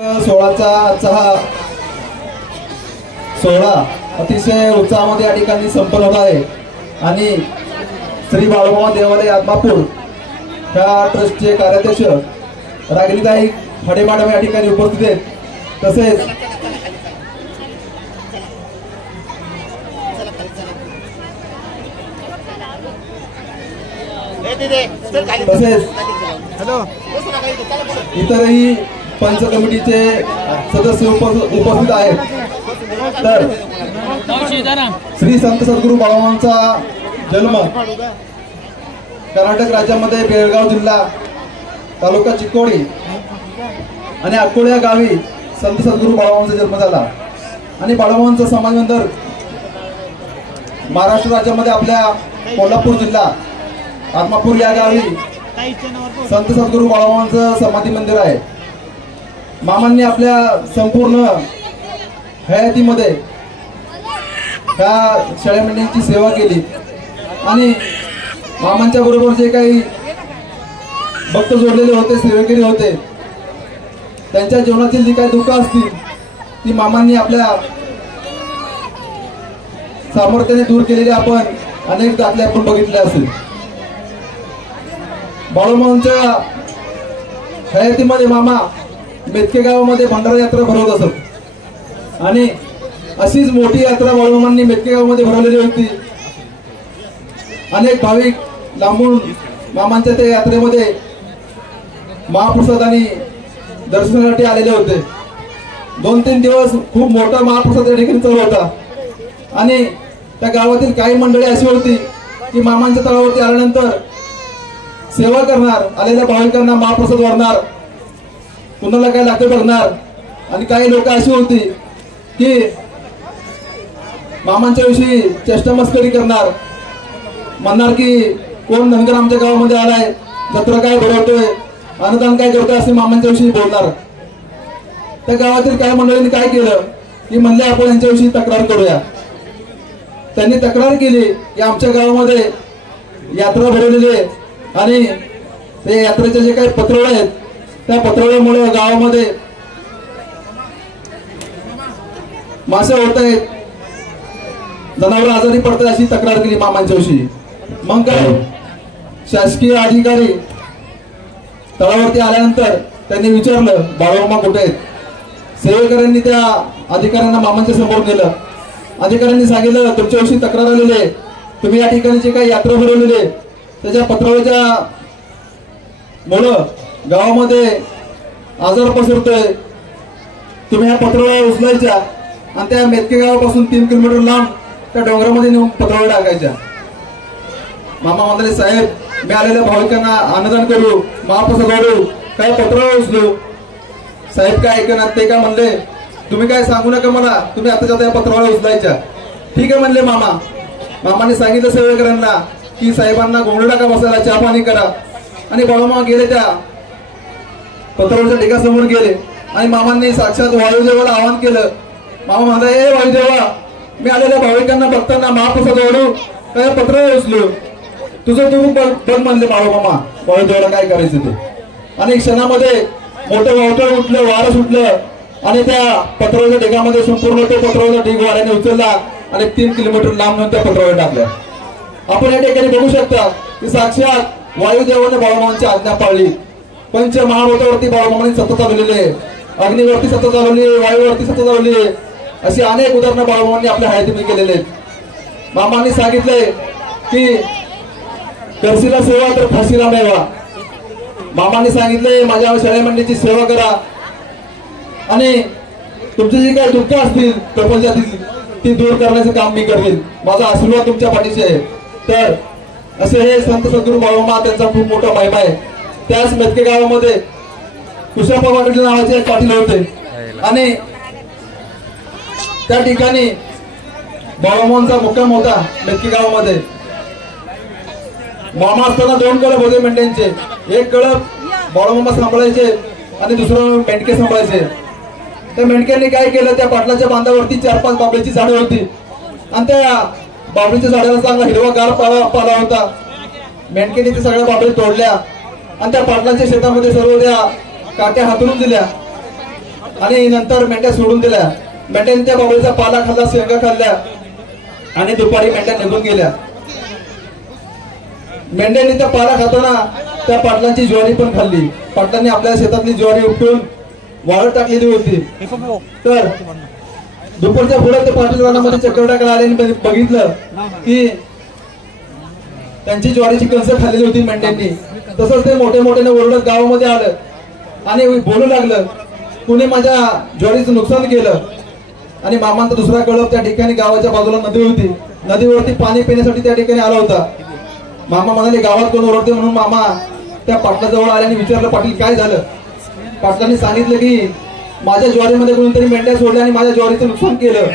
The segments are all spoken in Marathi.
16चा आजचा हा सोहळा अतिशय उत्साहामध्ये या ठिकाणी संपन्न होत आहे आणि श्री बाळूमामा देवालय आदमापूर ह्या ट्रस्टचे कार्याध्यक्ष रागिनीताई फडे मॅडम या ठिकाणी उपस्थित आहेत। तसेच इतरही पंच कमिटीचे सदस्य उपस्थित आहेत। तर श्री संत सद्गुरू बाळूमामांचा जन्म कर्नाटक राज्यामध्ये बेळगाव जिल्हा तालुका चिक्कोडी आणि अक्कोळे या गावी संत सद्गुरू बाळूमामांचा जन्म झाला आणि बाळूमामांचा समाजनंतर महाराष्ट्र राज्यामध्ये आपल्या कोल्हापूर जिल्हा आदमापूर या गावी संत सद्गुरू बाळूमामांचं समाधी मंदिर आहे। मामांनी आपल्या संपूर्ण हयातीमध्ये त्या शाळा मंडळींची सेवा केली आणि मामांच्या बरोबर जे काही भक्त जोडलेले होते, सेवेकरी होते, त्यांच्या जीवनातील जी काही दुःख असतील ती मामांनी आपल्या सामर्थ्याने दूर केलेली आपण अनेक दाखले आपण बघितले असेल। बाळूमामांच्या हयातीमध्ये मामा मेतके गावामध्ये भंडारा यात्रा भरवत असत आणि अशीच मोठी यात्रा बाळूमामांनी मेतके गावामध्ये भरवलेली होती। अनेक भाविक लांबून मामांच्या त्या यात्रेमध्ये महाप्रसाद आणि दर्शनासाठी आलेले होते। 2-3 दिवस खूप मोठा महाप्रसाद या ठिकाणी चालू होता आणि त्या गावातील काही मंडळी अशी होती की मामांच्या तळावरती आल्यानंतर सेवा करणार, आलेल्या भाविकांना महाप्रसाद वाढणार, कुणाला काय लागते बघणार आणि काही लोक अशी होती की मामांच्या विषयी चेष्टा मस्करी करणार, म्हणणार की कोण धनगर आमच्या गावामध्ये आलाय, जत्रा काय भरवतोय, अनुदान काय करतोय असे मामांच्या विषयी बोलणार। त्या गावातील काही मंडळींनी काय केलं की म्हणले आपण यांच्याविषयी तक्रार करूया। त्यांनी तक्रार केली की आमच्या गावामध्ये यात्रा भरवलेली आहे आणि ते यात्रेचे जे काही पत्रवळे आहेत त्या पत्रवळ्यामुळे गावामध्ये मासे होत आहेत, जनावर आजारी पडतात अशी तक्रार केली मामांच्या विषयी। मग काय शासकीय अधिकारी तळावरती आल्यानंतर त्यांनी विचारलं बाळूमामा कुठे आहेत। सेवेकऱ्यांनी त्या अधिकाऱ्यांना मामांच्या समोर नेलं। अधिकाऱ्यांनी सांगितलं तुमच्याविषयी तक्रार आलेली आहे, तुम्ही या ठिकाणी जे काही यात्रा भरवलेली आहे त्याच्या पत्रवळ्याच्या मुळे गावामध्ये आजार पसरतोय, तुम्ही ह्या पत्रवळ्या उचलायच्या आणि त्या मेतके गावापासून 3 किलोमीटर लांब त्या डोंगरामध्ये नेऊन पत्रवळ्या टाकायच्या। मामा म्हणाले साहेब मी आलेल्या भाविकांना अन्नदान करू, महाप्रसाद वाढू, काय पत्रवळ्या उचलू। साहेब काय ऐकणार, ते काय म्हणले तुम्ही काय सांगू नका मला, तुम्ही आताच्या त्या पत्रवळ्या उचलायच्या। ठीक आहे म्हणले मामा। मामाने सांगितलं सेवेकरांना की साहेबांना घोंगडे टाका, बसायला चहा पाणी करा आणि बाळूमामा गेले त्या पत्रवळ्याच्या ढिगासमोर गेले आणि मामांनी साक्षात वायुदेवाला आवाहन केलं। मामा म्हणाले ए वायुदेवा, मी आलेल्या भाविकांना बघताना महाप्रसाद वाढू काय पत्रवळ्या उचलू, तुझं तू बघ म्हणले बाळूमामा। वायुदेवाला काय करायचं ते अनेक क्षणामध्ये मोठं वावटळ उठलं, वारं सुटलं आणि त्या पत्रवळ्याच्या ढिगामध्ये संपूर्ण तो पत्रवळ्याचा ढिग वाऱ्याने उचलला आणि 3 किलोमीटर लांब नेऊन त्या पत्रवळ्या टाकल्या। आपण या ठिकाणी बघू शकता की साक्षात वायुदेवाने बाळूमामांची आज्ञा पाळली। पंच महाभूतावरती बाळूमामांनी सत्ता चालवलेली आहे, अग्नीवरती सत्ता चालवली आहे, वायूवरती सत्ता चालवली आहे, अशी अनेक उदाहरणं बाळूमामांनी आपल्या हयातीमध्ये केलेले आहेत। मामांनी सांगितलंय की करशीला सेवा तर फाशीला मेवा। मामांनी सांगितलंय माझ्या शाळा मंडळीची सेवा करा आणि तुमचे जे काही दुःख असतील प्रपंचातील ती दूर करण्याचं काम मी करेन, माझा आशीर्वाद तुमच्या पाठीशी आहे। तर असे हे संत सद्गुरू बाळूमामा, त्यांचा खूप मोठा महिमा आहे। त्याच मेतके गावामध्ये कुशाप्पा पाटील नावाचे एक पाटील होते आणि त्या ठिकाणी बाळूमामांचा मुक्काम होता मेतके गावामध्ये। मामा असताना 2 कळप होते मेंढ्यांचे, एक कळप बाळूमामा सांभाळायचे आणि दुसरं मेंढके सांभाळायचे। त्या मेंढक्यांनी काय केलं, त्या पाटलाच्या बांधावरती 4-5 बाबळीची झाडं होती आणि त्या बाबळीच्या झाडाला चांगला हिरवागार पाला होता। मेंढक्यांनी ते सगळ्या बाबळी तोडल्या आणि त्या पाटलांच्या शेतामध्ये सर्व त्या काट्या हातरून दिल्या आणि नंतर मेंढ्या सोडून दिल्या. मेंढ्यांनी त्या बाबळीचा पाला खाल्ला, शेंगा खाल्ल्या आणि दुपारी मेंढ्या निघून गेल्या. मेंढ्यांनी त्या पाला खाताना त्या पाटलांची ज्वारी पण खाल्ली. पाटलांनी आपल्या शेतातली ज्वारी उपटून वाळत टाकलेली होती. तर दुपारच्या पुढे ते पाटील रानामध्ये चक्रवड्याकडे आले आणि बघितलं की त्यांची ज्वारीची कणसं खाल्लेली होती मेंढ्यांनी. तसंच ते मोठे मोठ्याने ओरडत गावामध्ये आलं आणि बोलू लागलं, कुणी माझ्या ज्वारीचं नुकसान केलं. आणि मामांचा दुसरा कळप त्या ठिकाणी गावाच्या बाजूला नदी होती, नदीवरती पाणी पिण्यासाठी त्या ठिकाणी आला होता. मामा म्हणाले गावात कोण ओरडते म्हणून मामा त्या पाटलाजवळ आले आणि विचारलं, पाटील काय झालं. पाटलांनी सांगितलं की माझ्या ज्वारीमध्ये कोणीतरी मेंढ्या सोडल्या आणि माझ्या ज्वारीचं नुकसान केलं.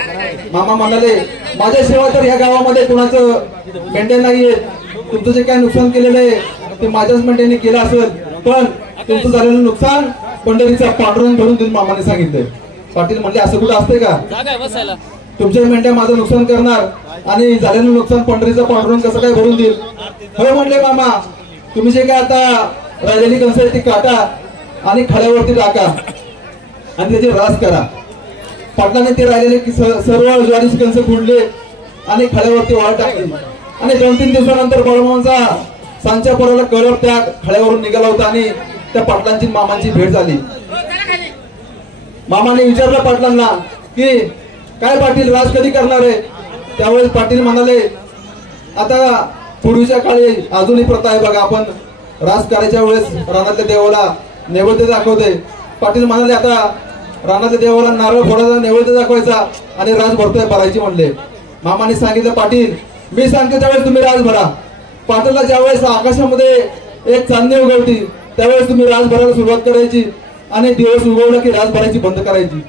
मामा म्हणाले, माझ्याशिवाय तर या गावामध्ये कोणाचं मेंढ्या नाहीये, तुमचं जे काय नुकसान केलेलं आहे ते माझ्याच मेंढ्यांनी केलं असेल, पण तुमचं झालेलं नुकसान पंढरीचा पांडुरंग भरून देईल मामाने सांगितले. पाटील म्हणले, असं कुठं असते का, तुमच्या मेंढ्या माझं नुकसान करणार आणि झालेलं नुकसान पंढरीचा पांडुरंग कसं काय भरून देईल. हो म्हणले मामा, तुम्ही जे काय आता राहिलेली कणसं आहे ती काटा आणि खड्यावरती टाका आणि त्याची रास करा. पाटलाने ते राहिलेले सर्व ज्वारीची कणसं खुडले आणि खड्यावरती वाळ टाकली. आणि 2-3 दिवसानंतर बाळूमामांचा सांच्या पोराला कळप त्या खड्यावरून निघाला होता आणि त्या पाटलांची मामांची भेट झाली. मामाने विचारलं पाटलांना की काय पाटील, राज कधी करणार आहे. त्यावेळेस पाटील म्हणाले, आता पूर्वीच्या काळी अजूनही प्रथा आहे बघा, आपण रास करायच्या वेळेस रानातल्या देवाला नैवेद्य दाखवते. पाटील म्हणाले, आता रानातल्या देवाला नारळ फोडायचा, नैवेद्य दाखवायचा आणि राज भरतोय भरायची म्हणले. मामाने सांगितलं, पाटील मी सांगते त्यावेळेस तुम्ही राज भरा. पाटलाला ज्यावेळेस आकाशामध्ये एक चांदणी उगवती त्यावेळेस तुम्ही राज भरायला सुरुवात करायची आणि दिवस उगवला की राज भरायची बंद करायची.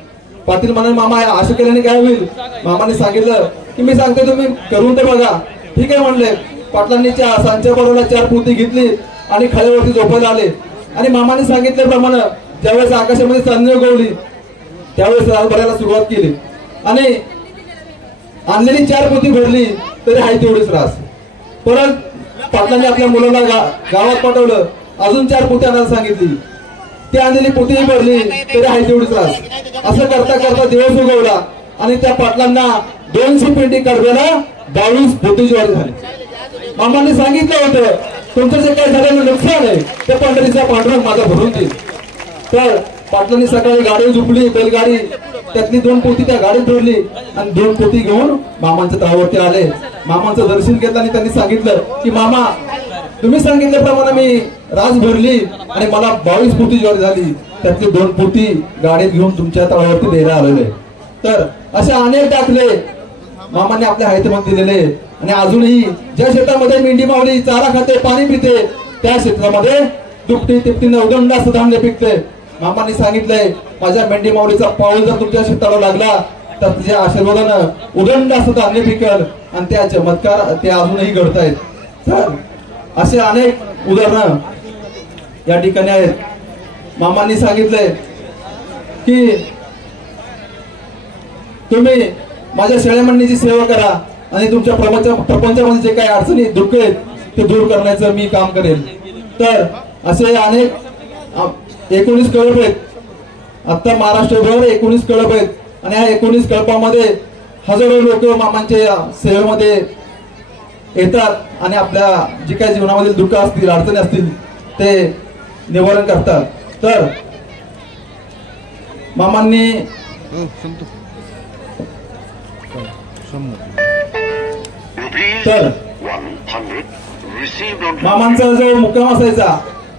पाटील म्हणाले, मामा असं केल्याने काय होईल. मामाने सांगितलं की मी सांगते तुम्ही करून ते बघा. ठीक आहे म्हणले. पाटलांनी सांच्या बरोबर 4 पोती घेतली आणि खड्यावरती झोपायला आले. आणि मामाने सांगितल्याप्रमाणे ज्यावेळेस आकाशामध्ये चांदणी उगवली त्यावेळेस राज भरायला सुरुवात केली आणि आणलेली 4 पोती भरली तरी आहे तेवढीच रास. परत पाटलांनी आपल्या मुलाला गावात पाठवलं, अजून 4 पोती आणायला सांगितली, ती आणलेली पोतीही भरली तरी आहे तेवढीच रास. असं करता करता दिवस उगवला आणि त्या पाटलांना 200 पेंडी कडव्याला 22 पोती ज्वारी झाली. मामांनी सांगितलं होतं, तुमचं जे काय झालेलं नुकसान आहे ते पंढरीचा पांडुरंग माझा भरून देईल. तर पाटलांनी सकाळी गाडी झुपली, बैलगाडी, त्यातली 2 पोती त्या गाडीत भरली आणि 2 पोती घेऊन मामांच्या तळावरती आले. मामांचं दर्शन घेतलं आणि त्यांनी सांगितलं की मामा, तुम्ही सांगितल्याप्रमाणे मी रास भरली आणि मला 22 पोती ज्वारी झाली, त्यातली 2 पोती गाडीत घेऊन तुमच्या तळावरती द्यायला आलेले. तर असे अनेक दाखले मामांनी आपल्या हायतमध्ये दिलेले. आणि अजूनही ज्या शेतामध्ये मेंढी मावली चारा खाते, पाणी पिते, त्या क्षेत्रामध्ये दुपटी तिपटीने उदंड असं धान्य पिकते. मामांनी सांगितलंय, माझ्या मेंढी मावळीचा पाऊल जर तुमच्या शेताला लागला तर तुझ्या आशीर्वादानं उदंड असं धान्य पिकल आणि त्या चमत्कार ते अजूनही घडतायत. तर असे अनेक उदाहरणं या ठिकाणी आहेत. मामांनी सांगितलंय की तुम्ही माझ्या शेळ्यामंडीची सेवा करा आणि तुमच्या प्रपंचामध्ये जे काही अडचणी दुःख आहेत ते दूर करण्याचं मी काम करेल. तर असे अनेक 19 कळप आहेत. आता महाराष्ट्रभर 19 कळप आहेत आणि ह्या 19 कळपामध्ये हजारो लोक मामांच्या सेवेमध्ये येतात आणि आपल्या जे काही जीवनामधील दुःख असतील, अडचणी असतील ते निवारण करतात. तर मामांनी तर मामांचा जो मुक्काम असायचा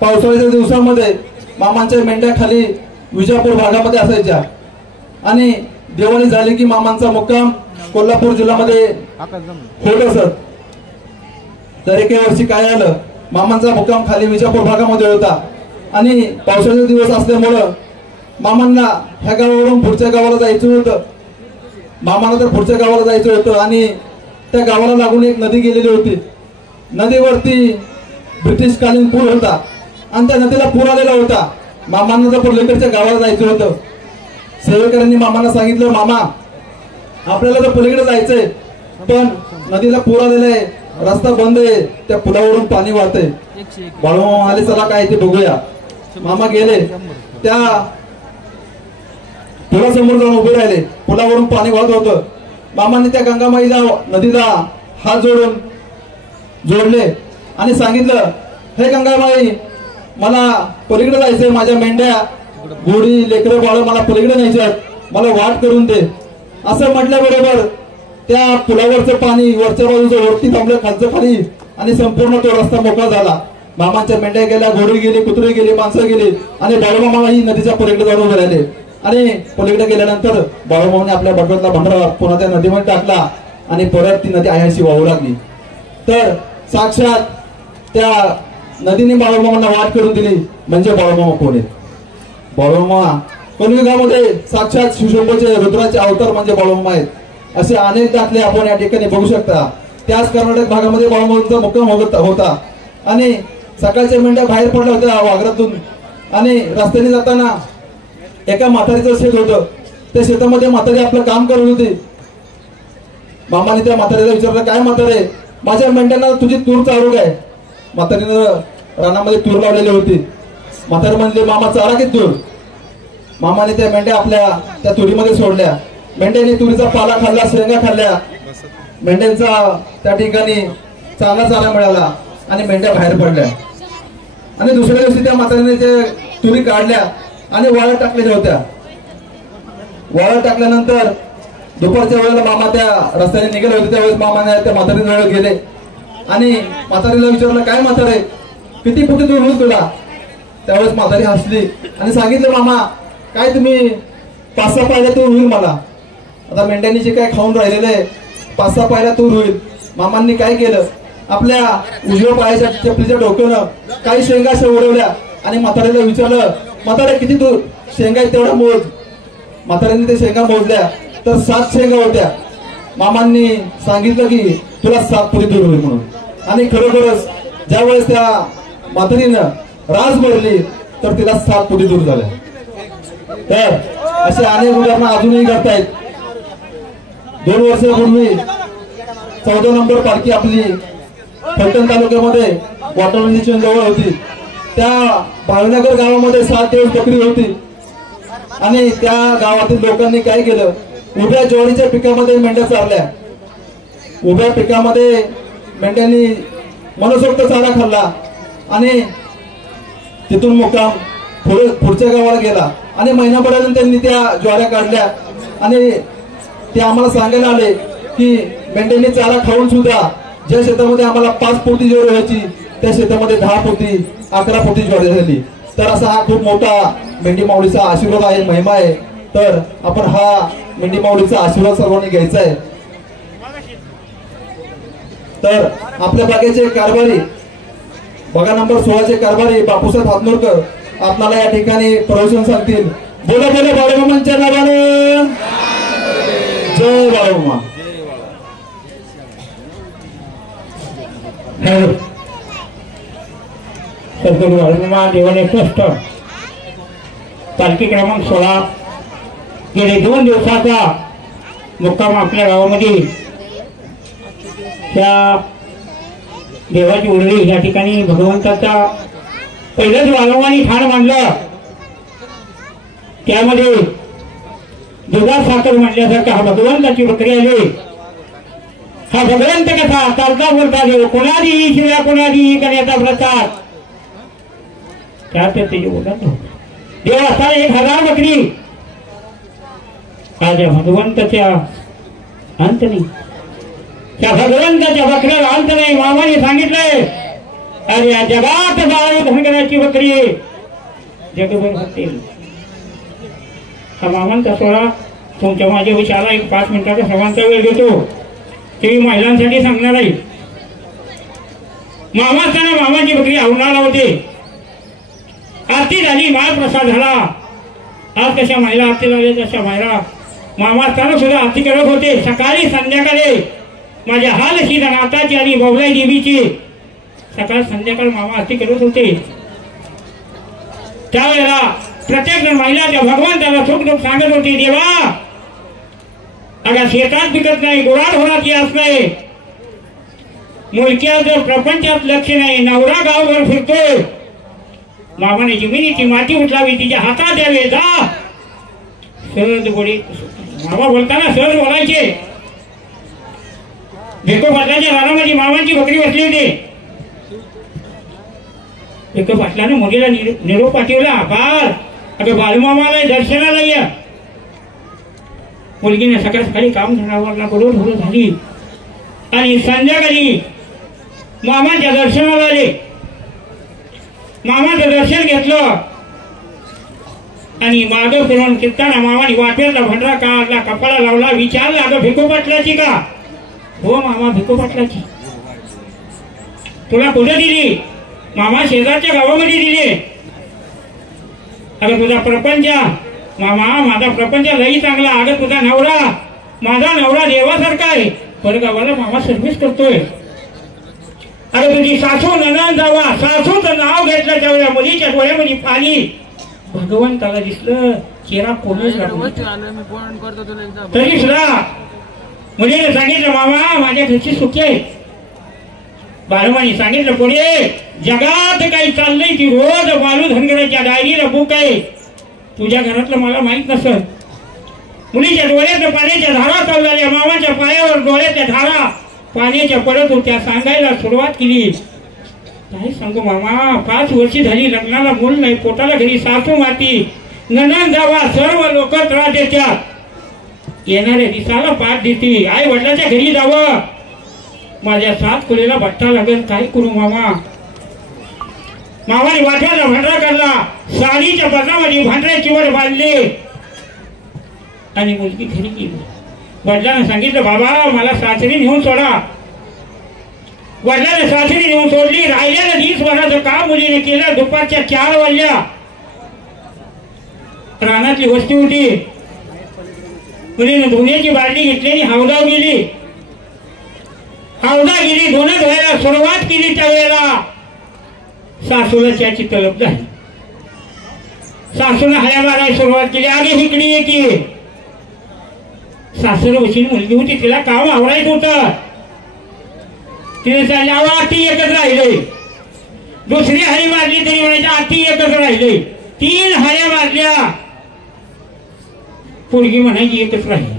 पावसाळ्याच्या दिवसामध्ये मामांच्या मेंढ्या खाली विजापूर भागामध्ये असायच्या आणि दिवाळी झाली की मामांचा मुक्काम कोल्हापूर जिल्ह्यामध्ये होत असत. तर एके वर्षी काय आलं, मामांचा मुक्काम खाली विजापूर भागामध्ये होता आणि पावसाळ्याचे दिवस असल्यामुळं मामांना ह्या गावावरून पुढच्या गावाला जायचं होतं. मामांना तर पुढच्या गावाला जायचं होतं आणि त्या गावाला लागून एक नदी गेलेली होती. नदीवरती ब्रिटिशकालीन पूर होता आणि त्या नदीला पूर आलेला होता. मामांना तर पलीकडच्या गावाला जायचं होतं. सेवेकरांनी मामांना सांगितलं, मामा आपल्याला तर पलीकडे जायचंय पण नदीला पूर आलेला आहे, रस्ता बंद आहे, त्या पुलावरून पाणी वाहतंय. बाळूमामा आले, चला काय ते बघूया. मामा गेले. त्या पुलासमोर जाऊन उभे राहिले. पुलावरून पाणी वाहत होतं. मामांनी त्या गंगामाईला नदीला हात जोडले आणि सांगितलं, हे गंगामाई, मला पलीकडे जायचंय, माझ्या मेंढ्या घोडी लेकरं बाळ मला पलीकडे न्यायच्यात, मला वाट करून दे. असं म्हटल्याबरोबर त्या पुलावरचं पाणी वरच्या बाजूचं वरती थांबलं, खालचं खाली, आणि संपूर्ण तो रस्ता मोकळा झाला. मामांच्या मेंढ्या गेल्या, घोडी गेली, कुत्रे गेली, माणसं गेली आणि बाळूमामा ही नदीच्या पलीकडे जाऊन उभे राहिले. आणि पलीकडे गेल्यानंतर बाळूमामाने आपल्या बटव्यातला भंडारा पुन्हा त्या नदीमध्ये टाकला आणि परत ती नदी आयाशी वाहू लागली. तर साक्षात त्या नदीने बाळूमामांना वाट करून दिली. म्हणजे बाळूमामा कोण आहेत? बाळूमामा कलियुगामध्ये साक्षात शिवशंभूचे रुद्राचे अवतार म्हणजे बाळूमामा आहेत. असे अनेक दाखले आपण या ठिकाणी बघू शकता. त्याच कर्नाटक भागामध्ये बाळूमामांचा मुक्काम होता आणि सकाळच्या मेंढ्या बाहेर पडल्या होत्या वाघरातून आणि रस्त्याने जाताना एका म्हातारीचं शेत होतं. त्या शेतामध्ये म्हातारी आपलं काम करत होती. मामाने त्या म्हातारीला विचारलं, काय म्हातारे, माझ्या मेंढ्यांना तुझी तूर चालू काय? म्हातारीनं रानामध्ये तूर लावलेली होती. म्हातारी म्हणले, मामा चारा की तूर? मामाने त्या मेंढ्या आपल्या त्या तुरीमध्ये सोडल्या. मेंढ्यांनी तुरीचा पाला खाल्ला, शेंगा खाल्ल्या. मेंढ्यांचा त्या ठिकाणी चांगला चारा मिळाला आणि मेंढ्या बाहेर पडल्या. आणि दुसऱ्या दिवशी त्या म्हातारीने ते तुरी काढल्या आणि वाळत टाकलेल्या होत्या. वाळत टाकल्यानंतर दुपारच्या वेळेला मामा त्या रस्त्याने निघाले होते. त्यावेळेस मामाने त्या म्हातारीजवळ गेले आणि म्हातारीला विचारलं, काय म्हातारे, किती फुटी दूर होईल तुला? त्यावेळेस म्हातारी हसली आणि सांगितलं, मामा काय तुम्ही 5-6 पायऱ्या तूर होईल मला. आता मेंढ्यांनी जे काय खाऊन राहिलेलं आहे 5-6 पायऱ्या तूर होईल. मामांनी काय केलं, आपल्या उजव्या पायाच्या चपलीच्या डोक्यानं काही शेंगा अशा उडवल्या आणि म्हातारीला विचारलं, म्हातारे किती दूर शेंगा आहेत तेवढा मोज. म्हाताऱ्यांनी ते शेंगा मोजल्या तर 7 शेंगा होत्या. मामांनी सांगितलं की तुला 7 फुटी दूर होईल म्हणून. आणि खरोखरच ज्यावेळेस त्या म्हातारीनं राज भरली तर तिला 7 फुटी दूर झाल्या. तर असे अनेक उदाहरणं अजूनही घडतायत. 2 वर्षापूर्वी 14 नंबर पालखी आपली फलटण तालुक्यामध्ये वॉटर स्टेशन जवळ होती. त्या भावनगर गावामध्ये 7 दिवस बकरी होती आणि त्या गावातील लोकांनी काय केलं, उभ्या ज्वारीच्या पिकामध्ये मेंढ्या चारल्या. उभ्या पिकामध्ये मेंढ्यांनी मनसोक्त चारा खाल्ला आणि तिथून मुक्काम पुढच्या गावाला गेला आणि महिनाभरानंतर त्यांनी त्या ज्वाऱ्या काढल्या आणि ते आम्हाला सांगायला आले की मेंढ्यांनी चारा खाऊन सुद्धा ज्या शेतामध्ये आम्हाला 5 पोती ज्वारी व्हायची त्या शेतामध्ये 10 पोती 11 पोती ज्वारी झाली. तर असा हा खूप मोठा मेंढी माऊलीचा आशीर्वाद आहे, महिमा आहे. तर आपण हा मेंढी माऊलीचा आशीर्वाद सर्वांनी घ्यायचा आहे. तर आपल्या बागेचे कारभारी बघा नंबर 16चे कारभारी बापूसाहेब हातनूरकर आपल्याला या ठिकाणी प्रवचन सांगतील. बोला बोला बाळूमामांच्या नावाने जय बाळूमामा. सद्गुरू बाळूमामा देवाने ट्रस्ट पालखी क्रमांक 16 गेले 2 दिवसाचा मुक्काम आपल्या गावामध्ये त्या देवाची उरली. या ठिकाणी भगवंताचा पहिलंच बाळूमामांनी ठाण मांडलं. त्यामध्ये दुधात साखर म्हणल्यासारखं हा भगवंताची बकरी आली. हा भगवंत कसा चालता बोलता देव, कोणादी शिव्या कोणादी करण्याचा प्रचार त्यात त्याचे बोलत देव असता 1000 बकरी. माझ्या भगवंताच्या अंत नाही, त्या भगवंताच्या बकऱ्याला अंत नाही. मामाने सांगितलंय, अरे या जगात बाळ धनगराची बकरी जगभर होते. हा मामांचा सोहळा तुमच्या माझ्या विचाराला 5 मिनिटाचा सर्वांचा वेळ घेतो. ते मी महिलांसाठी सांगणार आहे. मामा असताना मामाची बकरी आवडणारा होते. आरती झाली, महाप्रसाद झाला. आज कशा महिला आरती झाल्या तशा महिला मामा असताना सुद्धा आरती करत होते. सकाळी संध्याकाळी माझ्या हालशी नाताची आणि बवलाई देवीची सकाळ संध्याकाळ मामा आरती करत होते. त्यावेळेला प्रत्येक जण महिला त्या भगवंताला सुख दुःख सांगत होती. देवा अगं शेतात पिकत नाही, गुराड होणार यास नाही, मुलक्याचं प्रपंचात लक्ष नाही, नवरा गावभर फिरतोय. मामाने जमिनीची माती उचलावी, तिच्या हातात द्यावे. जा सहज गोडी मामा बोलताना सहज बोलायचे. भिको पाटलाच्या रानामध्ये मामांची बकरी बसली होती. भिको पाटलाने मुलीला निरोप पाठवला. बाळ अगं बालमामाला दर्शनाला या. मुलगीने सकाळ सकाळी काम धंदावरला बरोबर झाली आणि संध्याकाळी मामाच्या दर्शनाला आले. मामाचं दर्शन घेतलं आणि मागं फिरून कित्ताना मामाने वाटेला भंडरा काढला, कपाळा लावला, विचारला अगं भिको पाटलाची का? हो मामा भिको पाटलाची. तुला कुठे दिली? मामा शेजारच्या गावामध्ये दिली. अगं तुझा प्रपंच? मामा माझा प्रपंच लई चांगला. अगं तुझा नवरा? माझा नवरा देवासारखा आहे. परगावाला मामा सर्व्हिस करतोय. अरे तुझी सासू ननंद जावा. सासूचं नाव घेतलं त्यावेळेला मुलीच्या डोळ्यामध्ये पाणी. भगवंताला दिसलं चेहरा कोणच तरी सुद्धा मुलीने सांगितलं मामा माझ्या घरची सुखी आहे. बाळमाने सांगितलं पुढे जगात काही चाललंय ती रोज बालू धनगराच्या डायरीला बुक आहे. तुझ्या घरातलं मला माहित नसत. मुलीच्या डोळ्यात पाण्याच्या धारा चालू झाल्या. मामाच्या पायावर डोळ्याच्या धारा पाण्याच्या पडत होत्या. सांगायला सुरुवात केली. काय सांगू मामा 5 वर्षी झाली लग्नाला मूल नाही. पोटाला घरी सासू माती ननंद जावा सर्व लोक त्रास देतात. येणाऱ्या दिसाला पाठ देते. आई वडिलाच्या घरी जावं. माझ्या 7 कुलीला भट्टा लागेल. काय करू मामा? मामाने वाट्याला भांडरा काढला. साडीच्या बजामध्ये भांडऱ्याची वर बांधले आणि मुलगी घरी गेली. वडिलांना सांगितलं बाबा मला सासरी नेऊन सोडा. वडिलांना सासरी नेऊन सोडली. राहिल्याला 20 वर्षाचं काम मुलीने केलं. दुपारच्या 4 वाजल्या. रानातली वस्ती होती. मुलीने धुण्याची बादली घेतली आणि हौदाव गेली. धुणं धुवायला सुरुवात केली. त्यावेळेला सासूला त्याची तलब झाली. सासूला हया मारायला सुरुवात केली. आगे हिकडी ये की. सासर वशील मुलगी होती. तिला काम आवरायचं होतं. तिने सांगितलं अहो आती एकच राहिले. दुसरी हरी मारली तरी म्हणायच्या आती एकच राहिले. 3 हऱ्या मारल्या. पोरगी म्हणायची एकच राहिली.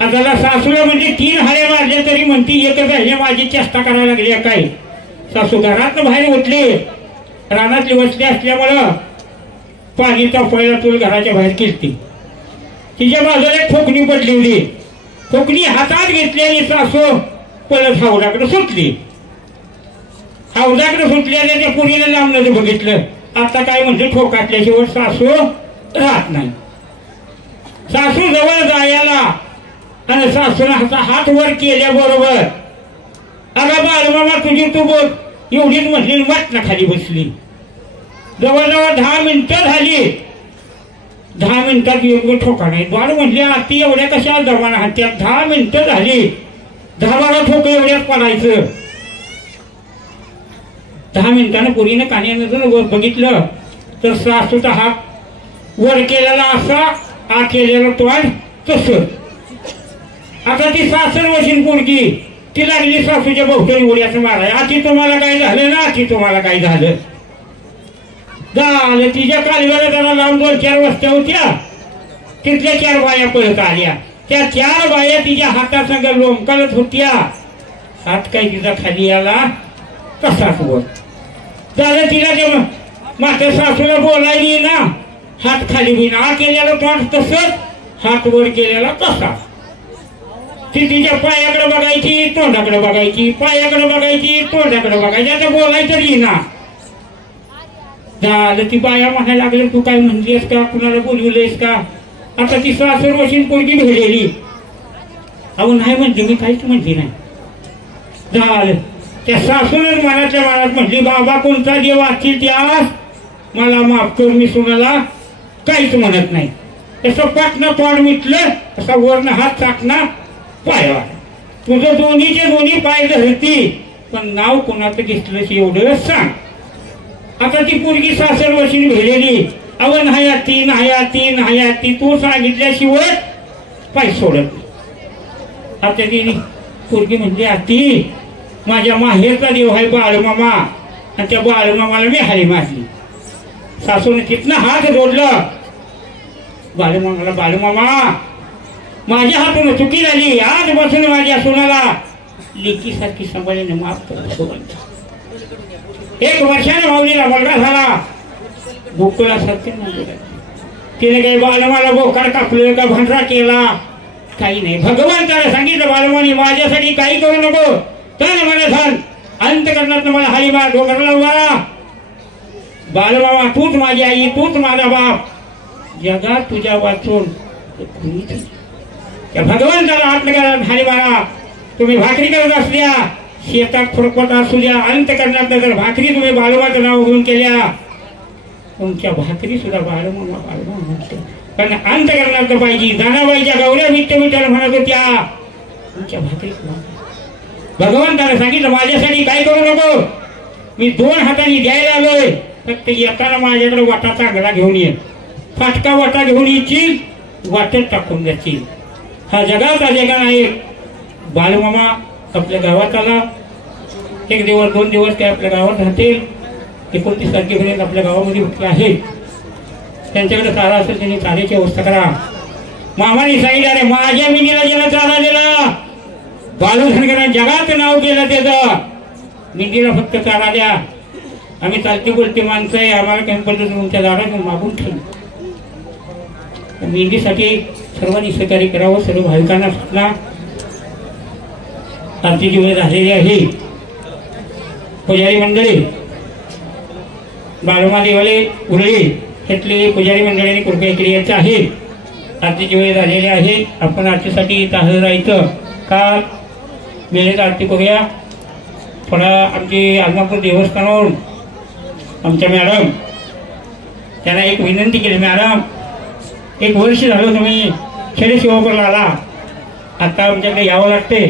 आता सासूला म्हणजे 3 हऱ्या मारल्या तरी म्हणती एकच राहिले. माझी चेष्टा करायला लागली काय? सासू घरात बाहेर उठली. रानातली वस्ती असल्यामुळं पाणीचा पहिला चूल घराच्या बाहेर केलती. तिच्या बाजूला ठोकणी पडली होती. ठोकणी हातात घेतली आणि सासू पळत हौदाकडे सुटली. हौदाकडे सुटल्याने त्या पुरीने लांबलं बघितलं. आता काय म्हणजे ठोकाटल्याशिवाय सासू राहत नाही. सासू जवळ जायला आणि सासूला हात वर केल्याबरोबर अगं बाळमामा तुझी तू बोल एवढीच म्हटली. वाटणं खाली बसली. जवळजवळ 10 मिनिटं झाली. 10 मिनिटात योग्य ठोका नाही. बाळ म्हटले आती एवढ्या कशा जमाना हात्यात 10 मिनिटं झाली. 10-12 ठोकं एवढ्यात पडायचं. 10 मिनिटानं पुरीनं कान्यानं वर बघितलं तर सासूचा हात वर केलेला असा आ केलेला तोंड तसं. आता ती सासर वशील पोरगी ती लागली सासूच्या बहुतरी उड्याचं माराय. आधी तुम्हाला काय झालं ना? आधी तुम्हाला काय झालं? झालं. तिच्या कालव्याला जरा लांब 2-4 वस्त्या होत्या. तिथल्या 4 बाया पळत आल्या. त्या 4 बाया तिच्या हातासंग लोंबकलत होत्या. हात काय तिचा खाली आला तसाच वर झालं. तिला ते मात्र सासूला बोलायली ना. हात खाली होईना. आ केलेला तोंड तसंच, हात वर केलेला तसा. ती तिच्या पायाकडे बघायची, तोंडाकडे बघायची, पायाकडे बघायची, तोंडाकडे बघायची. आता बोलायचं येईना. झालं. ती बाया म्हणायला लागले तू काय म्हणलीस का? कुणाला बोलवलंयस का? आता ती सासर वशील पोरगी भेटलेली. अहो नाही म्हणते मी काहीच म्हणते नाही. झालं. त्या सासूनच मनातल्या मनात म्हटली बाबा कोणता देव असतील त्यास मला माफ कर. मी सुनाला काहीच म्हणत नाही. तसं पाटणं तोंड मिटलं तसा वरनं हात टाकणार पायावर. तुझं दोन्ही पाय धरती पण नाव कोणाचं घेतलं एवढं सांग. आता ती पोरगी सासर वशील भेलेली. अव नाही नाही तू सांगितल्याशिवाय पाय सोडत. आता ती पोरगी म्हणजे आती माझ्या माहेरचा देव आहे बाळमामा आणि त्या बाळमामाला मी हारी मारली. सासूने तिथनं हात जोडलं बालूमामा माझ्या हातून चुकी झाली, आजपासून माझ्या सोनाला लेकीसारखी सांभाळीने माफ कर. 1 वर्षाने माऊलीला मुलगा झाला, गोकुळासारखे तिने काही बालमाला बोकार कापलं का भंडरा केला काही नाही. भगवंताला सांगितलं बालमानी माझ्यासाठी काही करू नको, तर मला धन अंतकरणात मला हरिबा डोंगरला उभारा. बालमामा तूच माझी आई, तूच माझा बाप, जगात तुझ्या वाचून त्या भगवंताला आत्मकरणात हरिबारा. तुम्ही भाकरी करत असल्या, शेतात फुरकत असू द्या, अंतकरणात जर भाकरी तुम्ही बालमाचं नाव घेऊन केल्या, तुमच्या भाकरी सुद्धा बालमामा म्हणते. पण अंतकरणात पाहिजे. जनाबाईच्या गौऱ्या मिट्ट मिट्याला म्हणत होत्या, तुमच्या भाकरी भगवंताने सांगितलं माझ्यासाठी काय करू नको, मी 2 हातांनी द्यायला आलोय, फक्त येताना माझ्याकडे वाटाचा गळा घेऊन ये, फाटका वाटा घेऊन येशील, वाटेत टाकून जाशील. हा जगाचा जगान आहे. बालमामा आपल्या गावात आला, 1 दिवस 2 दिवस ते आपल्या गावात राहतील. 29 तारखेपर्यंत आपल्या गावामध्ये उठले आहे. त्यांच्याकडे चारा असेल त्यांनी चाऱ्याची व्यवस्था करा. मामाने सांगितलं अरे माझ्या मिनीला ज्याला चारा दिला, बालूधनगरांनी जगात नाव केलं त्याचं, मिनीला फक्त चारा द्या. आम्ही चालती बोलती माणसं आहे, आम्हाला काही पद्धतीने तुमच्या दारातून मागून ठेवू. मेंढीसाठी सर्वांनी सहकार्य करावं. सर्व भाविकांना सूचना. आरतीची वेळ झालेली आहे. पुजारी मंडळी, बाळोमा देवाले उरळी घेतलेली पुजारी मंडळींनी कृपया केली यायचं आहे. आरतीची वेळ झालेली आहे. आपण आरतीसाठी हजर राहायचं. का वेळेत आरती करूया. थोडा आमची आदमापूर देवस्थानावरून आमच्या मॅडम त्यांना एक विनंती केली, मॅडम 1 वर्ष झालं तुम्ही खेडे सेवकला आला, आता आमच्याकडे यावं लागते.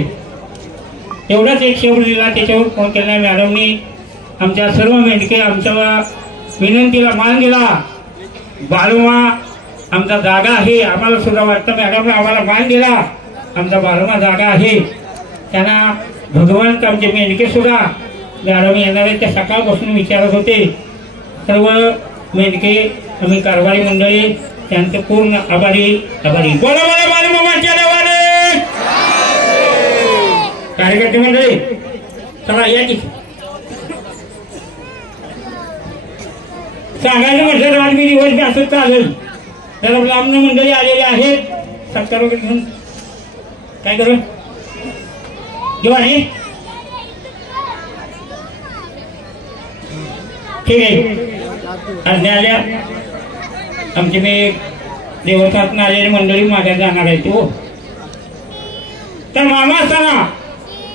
एवढाच एक शेवट दिला, त्याच्यावर फोन केला मॅडमनी. आमच्या सर्व मेंढके आमच्या विनंतीला मान दिला. बाळोमा आमचा जागा आहे, आम्हाला सुद्धा वाटतं मॅडमने आम्हाला मान दिला. आमचा बाळोमा जागा आहे. त्यांना भगवंत आमचे मेंढके सुद्धा मॅडम येणार आहे त्या सकाळपासून विचारत होते. सर्व मेंढके आम्ही कारभारी मंडळी त्यांचे पूर्ण आभारी. बोला बोला बाळूमामाच्या नावाने. कार्यकर्ते मंडळी चला या की. सांगायचं म्हटलं आज मी दिवस असं चालेल. तर ब्राह्मण मंडळी आलेले आहेत. सत्कार वगैरे घेऊन काय करू दिवाळी ठीक आहे. आज आल्या आमची मी देवस्थानातून आलेली मंडळी मागे जाणार आहे. तो तर मामा असताना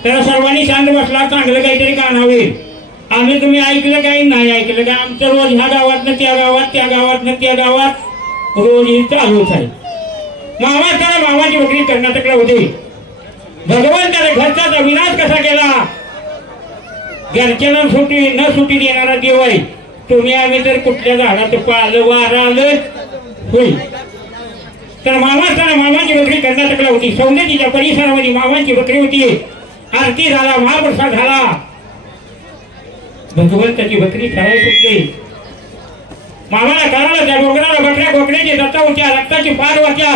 तर सर्वांनी शांत बसला. चांगलं काहीतरी कानावे. आम्ही तुम्ही ऐकलं काही नाही ऐकलं काय, आमचं रोज ह्या गावातनं त्या गावात, त्या गावातनं त्या गावात रोज ही चालूच आहे. मामा असताना मामाची बकरी कर्नाटकला होती. भगवंताने घरचा विनाश कसा केला. घरच्यांना सुटी न सुटी देणारा देव आहे. तुम्ही आम्ही तर कुठल्या झाडाचं पाळलं वारं आलं होईल. तर मामा असताना मामाची बकरी कर्नाटकला होती. सौंदर्याच्या परिसरामध्ये मामाची बकरी होती. आरती झाला, महाप्रसाद झाला. भगवंताची बकरी खायला सुटली. मामाला कळालं त्या डोंगराला बकऱ्या गोकड्याची दत्ता होत्या, रक्ताची पार होत्या.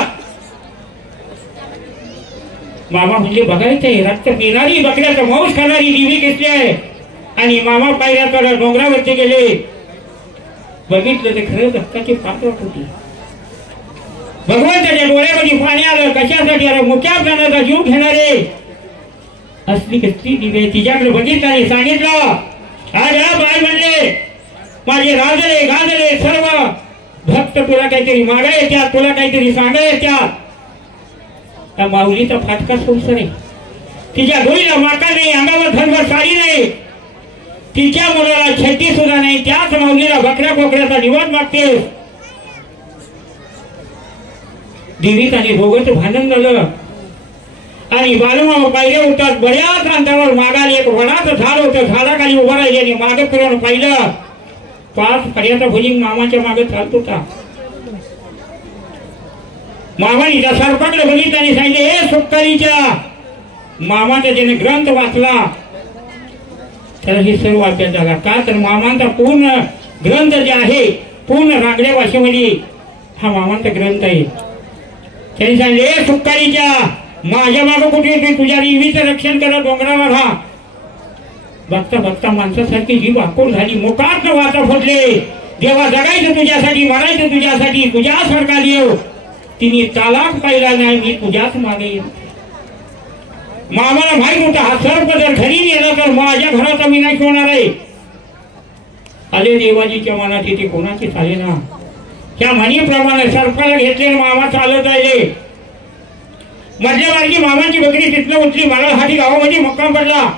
मामा म्हणजे बघायचंय रक्त पिणारी बकऱ्याचं मांस खाणारी देवी घेतली आहे. आणि मामा पायऱ्याकडे डोंगरावरती गेले. बघितलं ते खरंच रक्ताची पार होती. भगवंताच्या डोळ्यामध्ये पाणी आलं. कशासाठी आलं. मुक्या प्राण्याचा जीव घेणारे असली कसली दिवे. तिच्याकडे बघितलं आणि सांगितलं आज बाय म्हणले माझे राजले गाजले सर्व भक्त तुला काहीतरी मागा येत्यात, तुला काहीतरी सांगा येत्यात. त्या माऊलीचा फाटका सोडस नाही. तिच्या डोळीला माका नाही, अंगावर धनभर साडी नाही, तिच्या मुलाला छेती सुद्धा नाही. त्याच माऊलीला बकऱ्या कोकड्याचा निवास मागते. देवीत आणि दोघंच भांडण झालं. आणि बाळूमामा पाहिजे उठतात. बऱ्याच अंतरावर मागाला एक वडाचं झाड होतं. झाडाखाली उभा राहिले आणि मागे फिरून पाहिलं. 5 फड्याचा भुजिंग मामाच्या मागे चालत होता. मामाने त्या सर्पाकडे बघितलं आणि सांगितले हे सुक्कारीच्या. मामाचा ज्याने ग्रंथ वाचला त्याला हे सर्व अभ्यास झाला. का तर मामांचा पूर्ण ग्रंथ जे आहे पूर्ण रांगड्या भाषेमध्ये हा मामांचा ग्रंथ आहे. त्यांनी सांगितले सुकारीच्या माझ्या मागं कुठे येते तुझ्या देवीचं रक्षण करा डोंगरावर. हा बघता बघता माणसासारखी जीव आकोड झाली. मुखात वाचा फुटले. देवा जगायचं तुझ्यासाठी मरायचं तुझ्यासाठी तुझ्यासारखा देव तिने तालाक पाहिला नाही मी तुझ्याच मागे येईल. मामाला माहित होता हा सर्प जर घरी गेला तर माझ्या घराचा विनाश होणार आहे. आले देवाजीच्या मनात येते कोणाची चाले ना. त्या म्हणीप्रमाणे सर्पाला घेतले मामा चालत राहिले. मधल्या मार्गी मामाची बकरी तिथनं उठली. मराळहाटी गावामध्ये मुक्काम पडला.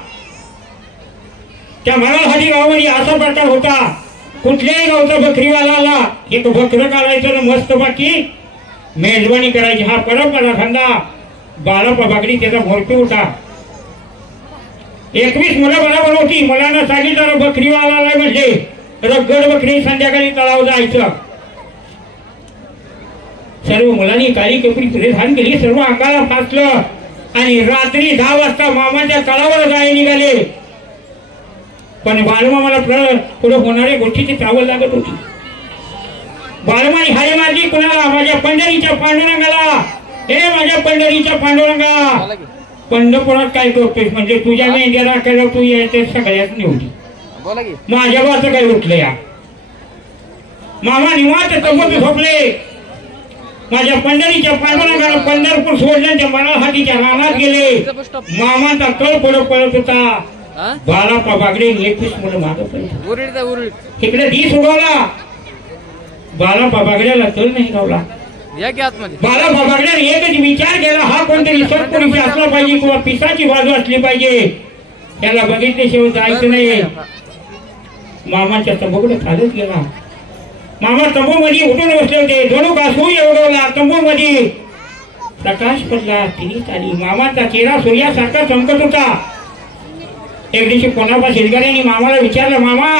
त्या मराळहाटी गावामध्ये असा प्रकार होता कुठल्याही गावचा बकरीवाला आला एक बकरं काढायचं ना मस्त बाकी मेजवानी करायची. हा परंपरा धंदा. बाळापा बागडी त्याचा मोर्ची होता. 21 मुलं बरोबर होती. मुलांना सांगितलं बकरीवाला म्हणजे रगड बकरी संध्याकाळी तळाव जायचं. सर्व मुलांनी काळी कपडी परिधान केली. सर्व अंगाला फासलं आणि रात्री 10 वाजता मामाच्या तळावर जाय निघाले. पण बाळमामाला पुढे होणाऱ्या गोष्टीची चावल लागत होती. बाळमाई हाय माझी कुणाला माझ्या पंढरीच्या पांडुरंगाला. हे माझ्या पंढरीच्या पांडुरंगा पंढरपुरात काय करतोय म्हणजे तुझ्या मेंढ्याला केलं तू यायचे सगळ्यात निवडी माझ्या बाचं काय उठलं या. मामा निवांत तंबूत झोपले. माझ्या पंढरीच्या पांडुरंगाला पंढरपूर सोडल्याच्या मराळहाटीच्या रानात गेले. मामाचा तळ पुढे पडत होता. बाळापा बागडे 21 मुलं मागं पडले. इकडे दिस उगवला. बाळापा बागड्याला तळ नाही गावला. बाळापा बागड्याने एकच विचार केला हा कोणतरी सत्पुरुष असला पाहिजे किंवा पिसाची बाजू असली पाहिजे. त्याला बघितल्याशिवाय जायचं नाही. मामाच्या तंबूकडे चालत गेला. मामा तंबू मध्ये उठून बसले होते. जणू का सूर्य उगवला. तंबू मध्ये प्रकाश पडला. तिने आली. मामाचा चेहरा सूर्यासारखा चमकत होता. एक दिवशी कोणापा शेतकऱ्यांनी मामाला विचारलं मामा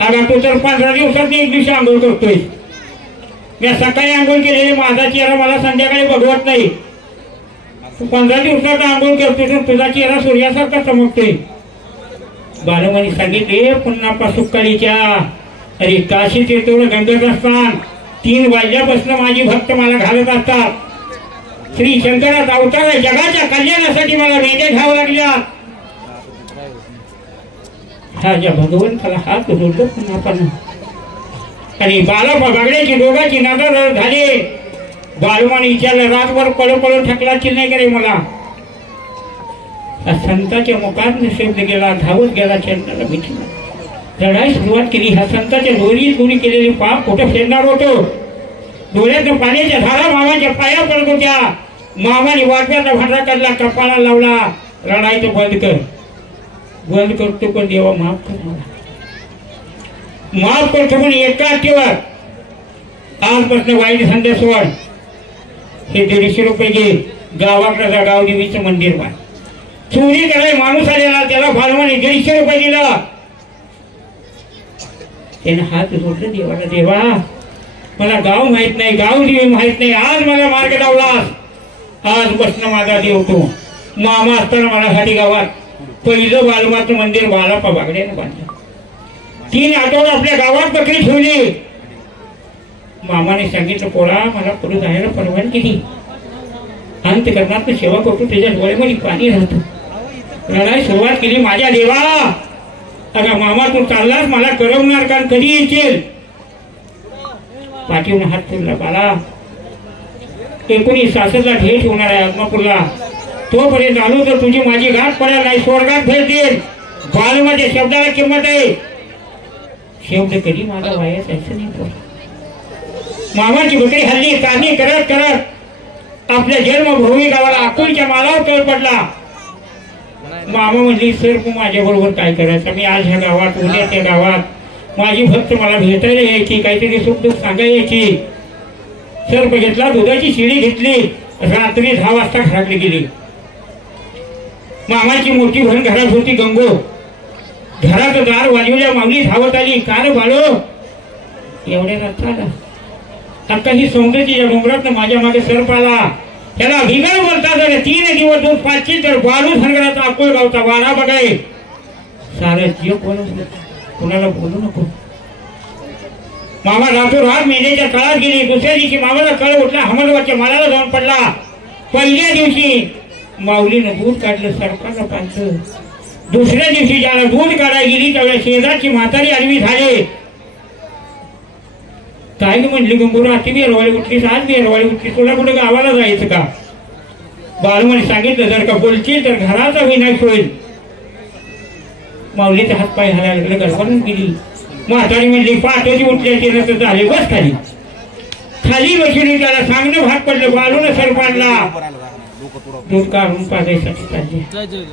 अगं तू तर 15 दिवसात एक दिवशी आंघोळ करतोय. मी सकाळी आंघोळ केलेली माझा चेहरा मला संध्याकाळी बघवत नाही. तू 15 दिवसात आंघोळ करतोय तर तुझा चेहरा सूर्यासारखा चमकतोय. बालमानी सांगितले पुन्हा सुकाळीच्या अरे काशीत येतो गंगेचं स्थान 3 वाजल्यापासून माझी भक्त मला घालत असतात. श्री शंकराचा अवतार आहे. जगाच्या कल्याणासाठी मला वेदे घ्यावं लागल्या. राजा भगवंताला हात जोडलं पुन्हा पण आणि बाळापा बागड्याची दोघांची नादार झाली. बाळमाने विचारलं रातभर पळो ठकलाची नाही करे मला. संताच्या मुखात शब्द गेला. धावत गेला चंद्राला भेटला. लढाई सुरुवात केली. ह्या संताच्या दोरी केलेली पाप कुठं फेडणार होतो. डोळ्यातून पाण्याच्या धारा मामाच्या पाया पडत होत्या. मामाने वाटव्याचा भांडा काढला. कपाळा लावला. लढाईचं बंद करतो पण देवा माफ कर मला. माफ करतो पण एका अट्टीवर आजपासून वाईट संध्या सोड. हे 150 रुपये घे. गावाकडे जा. गावदेवीचं मंदिर बांध. चोरी कराय माणूस आलेला त्याला बाळमाने 150 रुपये दिला. त्याने हात जोडले देवाला. देवा मला गाव माहित नाही. गावदेवी माहित नाही. आज मला मार्ग लावलास. आज बसणं माझा देव तू. मामा असताना मला साठी गावात पहिलं बालमाचं मंदिर बाळापा बागड्याने बांधलं. 3 आठवडे आपल्या गावात बकरी ठेवली. मामाने सांगितलं पोरा मला पुढे जायला परवानगी दिली. अंत करणार सेवा करतो. त्याच्या डोळ्यामध्ये पाणी राहतं. लढाई सुरुवात केली. माझ्या देवा अगं मामा तू चाललास मला करवणार का कधी येशील. पाठीवून हात फिरला. बाळा 1966 ढेट होणार आहे आत्मापूरला. तोपर्यंत आलो तर तुझी माझी गाठ पडेल नाही. स्वर्गात भेट देईल. बाळमाच्या शब्दाला किंमत आहे. शब्द कधी माझा वाया जायचं नाही. मामाची बकरी हल्ली काढणी करत आपल्या जन्मभूमी गावाला आकुलच्या मालावर तळ पडला. मामा म्हणली सर तू माझ्या बरोबर काय करायचं. मी आज ह्या गावात उद्या त्या गावात माझी भक्त मला भेटायला यायची. काहीतरी सुख दुःख सांगायला यायची. सर्प घेतला. दुधाची शिडी घेतली. रात्री 10 वाजता घराकडे गेली. मामाची मोठी बहीण घरात होती गंगो. घरात दार वाजवल्या. माऊली धावत आली. कार बाळो एवढ्या रात्र आता ही सौंदर्याच्या डोंगरात माझ्या मागे सर्प आला. त्याला भिगार बोलतात. 3 दिवस दूध पाचशे तर बाळू धनगराचा अकोल गावचा वारा बघाय. सारं जीव कोणाला बोलू नको. मामा रातोरात मेंढ्याच्या तळात गेली. दुसऱ्या दिवशी मामाला कळ उठला, हमलवरच्या मालाला जाऊन पडला. पहिल्या दिवशी माऊलीनं दूध काढलं, सरपाला पाजलं. दुसऱ्या दिवशी ज्याला दूध काढायला गेली त्यावेळेस शेजारची म्हातारी आडवी झाले. काय म्हणली, गंगूरा ती बी अरवाळी उठलीस, आज बी अरवाळी उठलीस, तुला कुठे गावाला जायचं का? बालूमाने सांगितलं, जर का बोलशील तर घराचा विनाश होईल. माऊलीचे हात पाय हालायला लागले, गडबडून गेली. म्हातारी म्हणली, पाठवची उठल्याची नंतर झाले, बस खाली. खाली बसली, त्याला सांगणं भाग पडलं. बालून सरपाडला, दूध काढून पाजायसाठी चालले.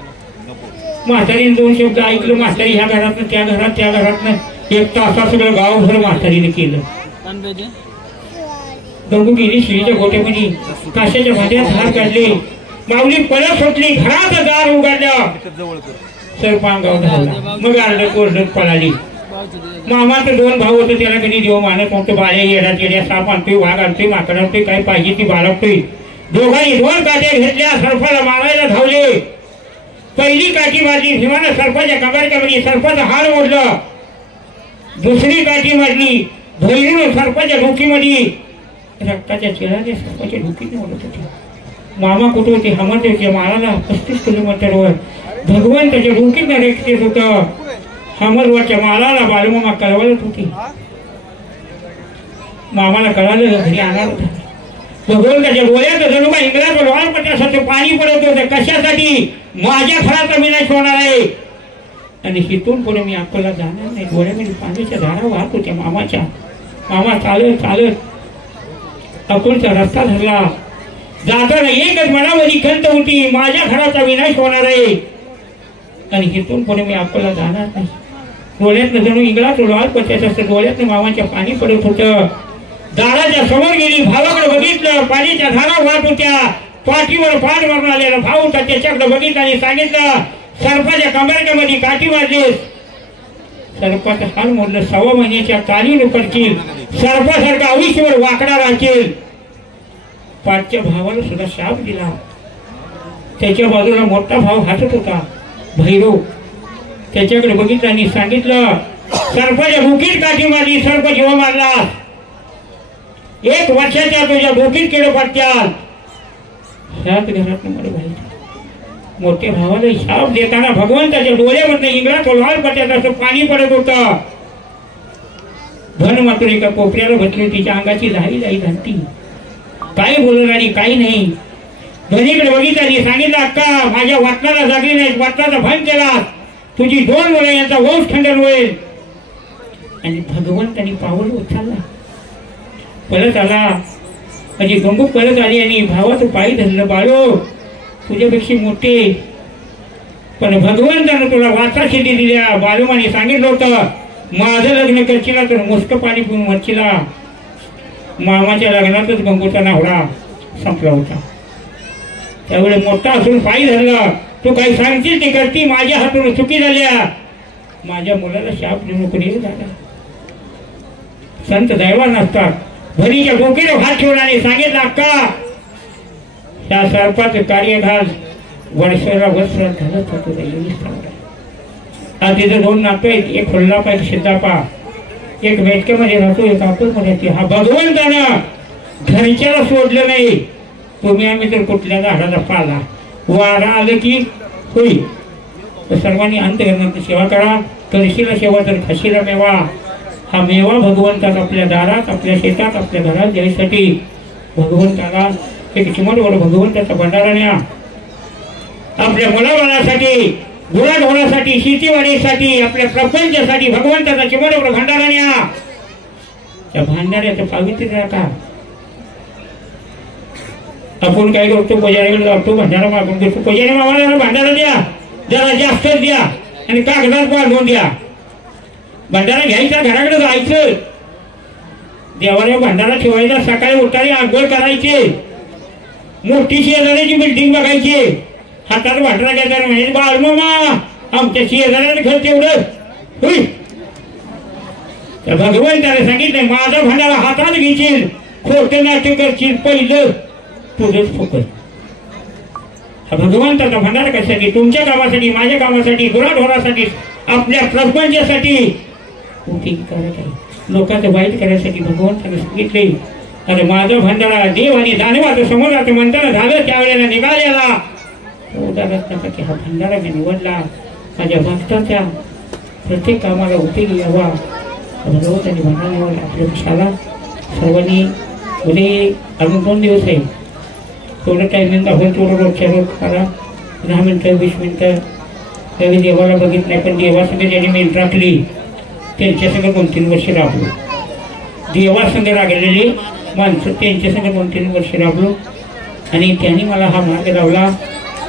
म्हातारीने दोन शब्द ऐकलं. म्हातारी ह्या घरातनं त्या घरात, त्या घरातनं एक तासा सगळं गावभर म्हातारीने केलं. गंगू गेली शिळीच्या गोट्यामध्ये, काशाच्या भांड्यात हार काढले. माऊली पळत सुटली, घराचं दार उघडलं. सरपांगाव धावला, मग आरडत ओरडत पळाली. मामाचं दोन भाऊ होतं, त्याला कधी देव मानत नव्हतं. बाळ्या येड्या येड्या साप आणतोय, वाघ आणतोय, माकड आणतोय, काय पाहिजे ती बाळगतोय. दोघांनी दोन काट्या घेतल्या, सर्पाला मारायला धावले. पहिली काठी मारली, भीमानं सर्पाच्या कमरच्यामध्ये सर्पाचं हाड ओढलं. दुसरी काठी मारली, भैरीनं सर्पाच्या डोकीमध्ये रक्ताच्या चिराने सर्पाच्या डोकीने ओढत होते. मामा कुठे होते? हमरदेवच्या माळाला 35 किलोमीटरवर भगवंताच्या डोकीनं रेखीत होतं. हमरवरच्या माळाला बालमामा कळवळत होती. मामाला कळालं, घरी आणणार होता. भगवंताच्या डोळ्यात जणू का इंग्रज लॉलपट्यासाठी पाणी पडत होतं. कशासाठी? माझ्या घराचा विनाश होणार आहे आणि हिथून पुढे मी अकोला जाणार नाही. डोळ्यामध्ये पाण्याच्या धारा वाहत होत्या मामाच्या. मामा चालत चालत अकोलचा रस्ता धरला. जाताना एकच मनामध्ये खंत होती, माझ्या घराचा विनाश होणार आहे आणि हिथून पुढे मी अकोला जाणार नाही. डोळ्यातनं जणू इंग्रज लॉलपट्याचं असतं, डोळ्यातनं मामाच्या पाणी पडत होतं. दाराच्या समोर गेली, भावाकडे बघितलं, पाण्याच्या धारा वाहत होत्या. पाठीवर पाठ मारून आलेला भाऊ होता, त्याच्याकडे बघितलं आणि सांगितलं, सर्पाच्या कमरच्यामध्ये काठी मारलीस. सर्पाचं हाल मोडलं. 6 महिन्याच्या कालीन उपडतील, सर्पासारखा आयुष्यभर वाकडा राहतील. पाठच्या भावाला सुद्धा शाप दिला. त्याच्या बाजूला मोठा भाव हसत होता, भैरव. त्याच्याकडे बघितलं आणि सांगितलं, सर्पाच्या डोकीत काठी मारली, सर्प जेव्हा मारला 1 वर्षाच्या तुझ्या डोकीत केलं पडत्याल. ह्याच घरात मला व्हायचं. मोठ्या भावाला शाप देताना भगवंताच्या डोळ्यामधनं इंग्रज लॉलपट्यात असं पाणी पडत होतं. धन मात्र एका कोपऱ्याला बसली, तिच्या अंगाची लाही लाही झाली. काय बोलणारी काही नाही. धनीकडे बघितलं आणि सांगितलं, अक्का माझ्या वाटणाला जागली नाही, वाटणाचा भंग केला, तुझी 2 मुलं यांचा वंश खंडन होईल. आणि भगवंतानी पाऊल उचलला, परत आला. म्हणजे गंगू परत आली आणि भावाचं पायी धरलं. बाळो तुझ्यापेक्षा मोठे, पण भगवंतानं तुला वाचा शेती दिल्या. बालूमाने सांगितलं होतं, माझं लग्न करशीला तर मुस्क पाणी पिऊन मरशीला. मामाच्या लग्नातच गंगूचा नावडा संपला होता. त्यावेळी मोठा असून पायी धरला. तू काही सांगशील ती करती, माझ्या हातून चुकी झाल्या. माझ्या मुलाला शाप देऊ नको झाला. संत दैवा नसतात. भरीच्या डोक्याला हात ठेवण्याने सांगितलं, अक्का त्या सर्पाचं कार्यभाग वर्षाला वर्ष घालत होतो. आज तिथे 2 नातं आहेत, एक खुल्लापा एक सिद्धापा, एक मेटक्यामध्ये राहतो, एक आपूरमध्ये. हा भगवंतानं घरच्याला सोडलं नाही. तुम्ही आम्ही तर कुठल्या झाडाचा पाला वारा आलं की होईल. सर्वांनी अंतःकरणाची सेवा करा. करशीला सेवा तर खाशीला मेवा. हा मेवा भगवंताचा आपल्या दारात, आपल्या शेतात, आपल्या घरात द्यायसाठी भगवंताला एक चिमटवर भगवंताचा भंडारा न्या. आपल्या मुलाबाळासाठी, गुराढोरासाठी, शेतीवाडीसाठी, आपल्या प्रपंचासाठी भगवंताचा चिमटवर भंडारा न्या. त्या भांडाऱ्याचं पावित्र्य राखा. आपण काय करतो, पुजारीकडे जातो, भंडारा मागून घेतो. पुजारी मामाला भंडारा द्या, जरा जास्तच द्या आणि कागदात बांधून द्या. भंडारा घ्यायचा, घराकडे जायचं, देवाला भंडारा ठेवायचा. सकाळी उठारी आंघोळ करायचे, मोठी शेजाऱ्याची बिल्डिंग बघायची, हातात भंडारा घ्यायचा. म्हणजे बाळ मामा आमच्या शेजाऱ्याने घर तेवढं होईल. तर भगवंताने सांगितलं, माझा भंडारा हातात घेशील, खोटे नाट्य करशील, पहिलं तुझंच फुकल. हा भगवंताचा भंडारा कशासाठी? तुमच्या कामासाठी, माझ्या कामासाठी, गुराढोरासाठी, आपल्या प्रपंचासाठी उपयोग करत आहे. लोकांचं वाईट करायसाठी भगवंताने सांगितले. अरे माझा भंडारा देव आणि दानवाचं समोराचं म्हणताना झालं त्यावेळेला निघालेला उदाहरणासाठी हा भंडारा मी निवडला. माझ्या भक्ताच्या प्रत्येक कामाला उपयोगी यावा भगवंताने भंडारा निवडला. आपल्या पक्षाला सर्वांनी उद्या अजून 2 दिवस आहे. थोडं टायमिंग आपण थोडं रोजच्या रोज करा. 10 मिनटं 20 मिनटं. कधी देवाला बघित नाही पण देवासंग ज्यांनी मेंट राखली त्यांच्यासंग 2-3 वर्ष राबलो. देवासंग रागलेली माणसं त्यांच्यासंग 2-3 वर्ष राबलो आणि त्यांनी मला हा मार्ग लावला.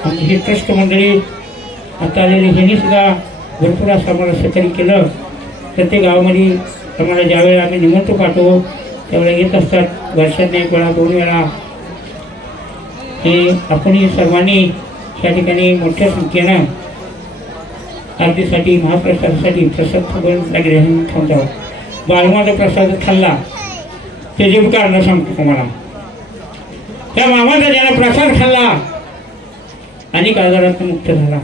आमची ही ट्रस्ट मंडळी आता आलेली ह्यांनी सुद्धा भरपूर असं आम्हाला सहकार्य केलं. प्रत्येक गावामध्ये आम्हाला ज्यावेळेला आम्ही निमंत्रण पाठवू त्यावेळेला येत असतात. वर्षात 1 वेळा 2 वेळा. हे आपण सर्वांनी या ठिकाणी मोठ्या संख्येनं आरतीसाठी महाप्रसादासाठी प्रसाद लागले समजावं. बाळमाचा प्रसाद खाल्ला त्याची कारण सांगतो तुम्हाला. त्या मामाचा ज्याला प्रसाद खाल्ला अनेक आजारात मुक्त झाला.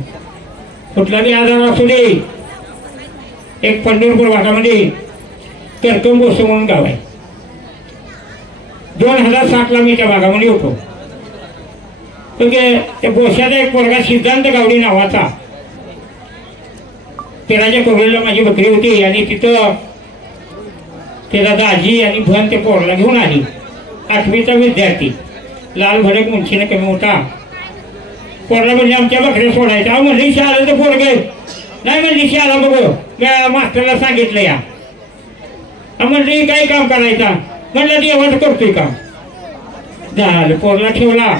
कुठलाही आजार असू दे. एक पंढरपूर भागामध्ये करकम बोसे म्हणून गाव आहे. 2007ला मी त्या भागामध्ये होतो. त्या बोशाचा एक पोरगा सिद्धांत गावडे नावाचा तेराच्या कोरेला माझी बकरी होती आणि तिथं त्याचा दाजी आणि भन ते पोरला घेऊन आली. 8वीचा विद्यार्थी लाल भडक मुंशीने कमी मोठा. पोरला म्हणजे आमच्या बकऱ्या सोडायच्या. म्हणलं इशा आलं तर पोरगे नाही म्हणजे इशा आला बघ मास्टरला सांगितलं या. म्हणलं काही काम करायचा म्हणलं देवाचं करतोय काम. झालं पोरला ठेवला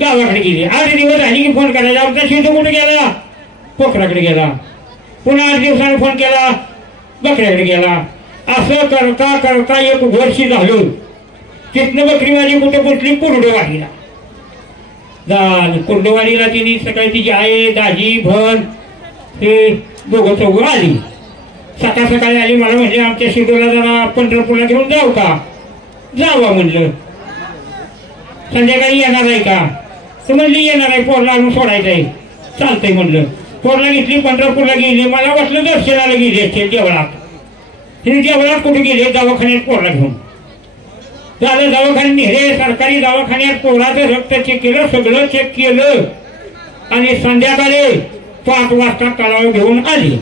गावाकडे गेली. 8 दिवस झाली की फोन करायचा आमचा शेतू कुठे गेला पोखराकडे गेला. पुन्हा 8 दिवसाने फोन केला बकऱ्याकडे गेला. असं करता करता 1 वर्ष झालं. तिथनं बकरी माझी कुठे पोचली कुर्डवाडीला. कुर्डवाडीला तिने सकाळी तिची आई दाजी भन हे 2-4 आली. सकाळी आली. मला म्हणजे आमच्या शिदूला जरा पंढरपूरला घेऊन जाऊ का. जावा म्हणलं. संध्याकाळी येणार आहे का तर म्हणली येणार आहे. पोरला आणून सोडायचं आहे. चालतंय म्हणलं. पोरला घेतली पंढरपूरला गेली. मला वाटलं दर्शनाला गेली असेल देवळात. तिने देवळात कुठे गेले दवाखान्यात पोरला घेऊन. झालं दवाखान्यात नेले. सरकारी दवाखान्यात पोराचं रक्त चेक केलं सगळं चेक केलं आणि संध्याकाळी 5 वाजता तलाव घेऊन आली.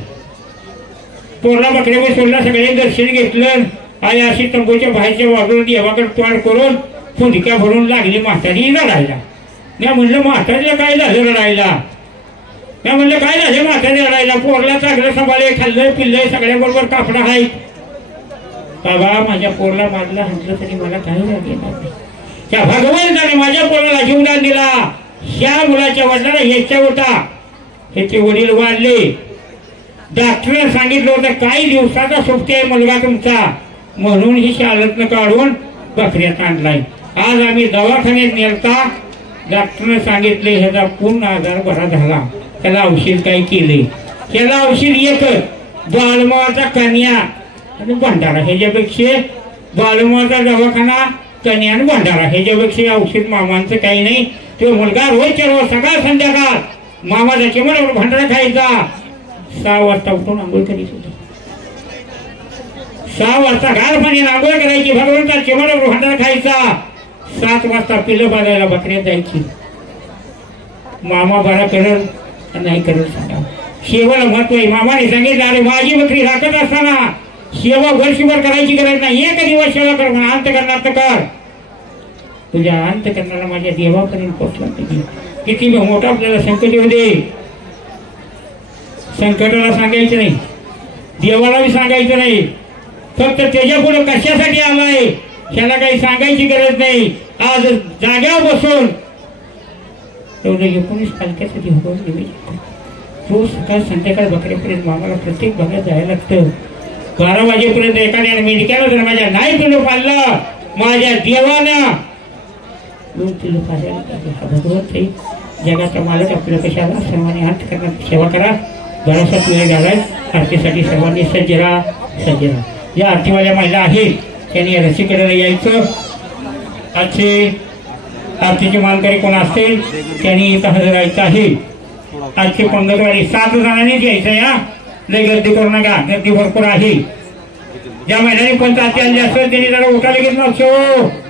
पोरला बकऱ्यावर सोडला. सगळे दर्शन घेतलं. आई अशी तंबूच्या बाहेरच्या बाजूला देवाकडे तोंड करून फुंदिका भरून लागली म्हातारी रडायला. मी म्हणलं म्हातारीला काय झालं रडायला. मी म्हणलं काय झालं म्हातारी रडायला. पोरला चांगलं सांभाळे खाल्लंय पिल्लंय सगळ्याबरोबर कापडा आहेत. बाबा माझ्या पोरला मारला म्हटलं तरी मला काही लागेल नाही. त्या भगवंताने माझ्या पोराला जीवदान दिला. ह्या मुलाच्या वडिलांना ह्याच्या होता. ह्याचे वडील वाढले. डॉक्टरने सांगितलं होतं काही दिवसाचा सोबती आहे मुलगा तुमचा म्हणून ही शाळेतनं काढून बकऱ्यात आणलाय. आज आम्ही दवाखान्यात नेलता. डॉक्टरने सांगितले ह्याचा पूर्ण आजार बरा झाला. त्याला औषध काही केले. त्याला औषध एकच बालमाचा कन्या आणि भंडारा. ह्याच्यापेक्षा बालमाचा दवाखाना कन्या आणि भंडारा ह्याच्यापेक्षा औषध मामांचं काही नाही. तो मुलगा रोजच्या रोज सकाळ संध्याकाळ मामाचा चिमण्यावर भंडारा खायचा. 6 वाजता उठून आंघोळ करीत होता. 6 वाजता गार पाण्याने आंघोळ करायची. भगवंता चिमण्यावर भंडारा खायचा. 7 वाजता पिलं बाजायला बकऱ्यात जायची. मामा बरा करल नाही करल सांगा. शेवाला महत्व आहे. मामाने सांगितलं अरे माझी बकरी राखत असताना सेवा वर्षभर करायची गरज नाही. 1 दिवस सेवा कर म्हणा. अंत करणार तर कर. तुझ्या अंत करणारा माझ्या देवापर्यंत पोहोचला पाहिजे. किती मोठा आपल्याला संकट येऊ दे संकटाला सांगायचं नाही. देवाला सांगायचं नाही. फक्त त्याच्या पुढे कशासाठी आलाय त्याला काही सांगायची गरज नाही. आज जाग्यावर बसून तेवढं 19 पालख्यासाठी होऊन रोज सकाळ संध्याकाळ बकऱ्यापर्यंत मामाला प्रत्येक भागात जायला लागतं. 12 वाजेपर्यंत एखाद्याने मेडिकल जर माझ्या नाही पिलो पाळलं माझ्या देवानं 2 किलो पाळायला. भगवंत जगाचा मालक आपल्या कशाला सर्वांनी हात करण्याची सेवा करा. बराचसा वेळ घालाय. आरतीसाठी सर्वांनी सज्ज राहा सज्ज राहा. या आरतीवाल्या महिला आहेत त्यांनी रसिकेला यायचं. आजचे आरतीचे मानकरी कोण असतील त्यांनी इथं हजर राहायचं आहे. आजचे पंढरवाडी 7 जणांनीच यायचं. या लय गर्दी करू नका. गर्दी भरपूर आहे. ज्या महिलांनी पंच आरती आणली असेल त्यांनी जरा उठायला घेतलं असो.